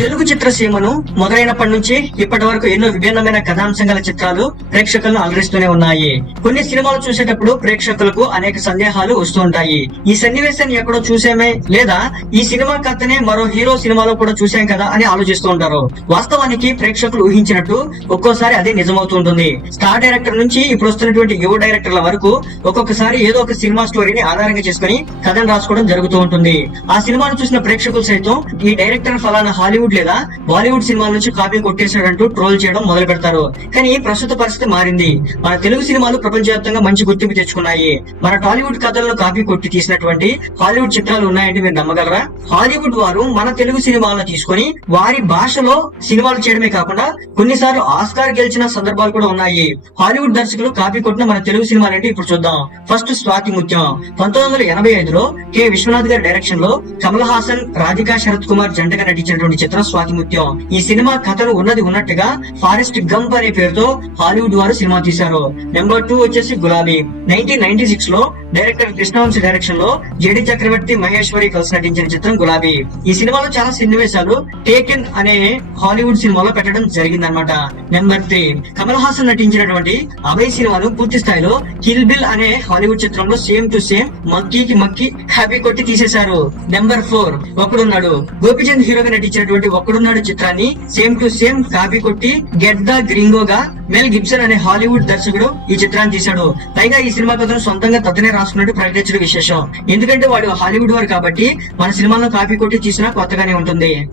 తెలుగు చిత్రసీమను మొదలైనప్పటి నుంచి ఇప్పటి వరకు ఎన్నో విభిన్నమైన కథాంశం గల చిత్రాలు ప్రేక్షకులను అలరిస్తూనే ఉన్నాయి. కొన్ని సినిమాలు చూసేటప్పుడు ప్రేక్షకులకు అనేక సందేహాలు వస్తూ ఉంటాయి. ఈ సన్నివేశాన్ని ఎక్కడో చూసామే లేదా ఈ సినిమా కథనే మరో హీరో సినిమాలో కూడా చూసాం కదా అని ఆలోచిస్తూ ఉంటారు. వాస్తవానికి ప్రేక్షకులు ఊహించినట్టు ఒక్కోసారి అదే నిజమవుతుంటుంది. స్టార్ డైరెక్టర్ నుంచి ఇప్పుడు వస్తున్నటువంటి యువ డైరెక్టర్ల వరకు ఒక్కొక్కసారి ఏదో ఒక సినిమా స్టోరీని ఆధారంగా చేసుకుని కథను రాసుకోవడం జరుగుతూ ఉంటుంది. ఆ సినిమాను చూసిన ప్రేక్షకులు సైతం ఈ డైరెక్టర్ ఫలానా హాలీవుడ్ లేదా బాలీవుడ్ సినిమాల నుంచి కాపీ కొట్టేశాడంటూ ట్రోల్ చేయడం మొదలు పెడతారు. కానీ ప్రస్తుత పరిస్థితి మారింది. మన తెలుగు సినిమాలు ప్రపంచవ్యాప్తంగా మంచి గుర్తింపు తెచ్చుకున్నాయి. మన టాలీవుడ్ కథలను కాపీ కొట్టి తీసినటువంటి హాలీవుడ్ చిత్రాలు ఉన్నాయంటే మీరు నమ్మగలరా? హాలీవుడ్ వారు మన తెలుగు సినిమాలను తీసుకొని వారి భాషలో సినిమాలు చేయడమే కాకుండా కొన్నిసార్లు ఆస్కార్ గెలిచిన సందర్భాలు కూడా ఉన్నాయి. హాలీవుడ్ దర్శకులు కాపీ కొట్టిన మన తెలుగు సినిమాలు అంటే ఇప్పుడు చూద్దాం. ఫస్ట్ స్వాతి ముత్యం. పంతొమ్మిది వందల ఎనభై ఐదులో కె. విశ్వనాథ్ గారి డైరెక్షన్లో కమల్ హాసన్ రాధికా శరత్ కుమార్ జంటగా నటించినటువంటి చిత్రం స్వాతి ముత్యం ఈ సినిమా కథను ఉన్నది ఉన్నట్టుగా ఫారెస్ట్ గంప్ అనే పేరుతో హాలీవుడ్ వారు సినిమా తీశారు. నెంబర్ టూ వచ్చేసి గులాబీ. నైన్టీన్ నైన్టీ సిక్స్లో డైరెక్టర్ కృష్ణవంశీ డైరెక్షన్లో జడి చక్రవర్తి మహేశ్వరి కలిసి నటించిన చిత్రం గులాబీ. ఈ సినిమాలో చాలా సన్నివేశాలు టేకెన్ అనే హాలీవుడ్ సినిమాలో పెట్టడం జరిగిందనమాట నెంబర్ త్రీ కమల్ హాసన్ నటించినటువంటి అభయ్ సినిమాను పూర్తి స్థాయిలో కిల్ బిల్ అనే హాలీవుడ్ చిత్రంలో సేమ్ టు సేమ్ మక్కీకి మక్కి హ్యాపీ కొట్టి తీసేశారు. నెంబర్ ఫోర్ ఒకడున్నాడు. గోపిచంద్ హీరోగా నటించినటువంటి ఒకడున్నాడు చిత్రాన్ని. సేమ్ టు సేమ్ కాపీ కొట్టి గెట్ ద గ్రింగోగా మెల్ గిబ్సన్ అనే హాలీవుడ్ దర్శకుడు ఈ చిత్రాన్ని తీశాడు. పైగా ఈ సినిమా కథను సొంతంగా తతనే రాసుకున్నట్టు ప్రకటించడం విశేషం. ఎందుకంటే వాడు హాలీవుడ్ వారు కాబట్టి మన సినిమాలను కాపీ కొట్టి తీసినా కొత్తగానే ఉంటుంది.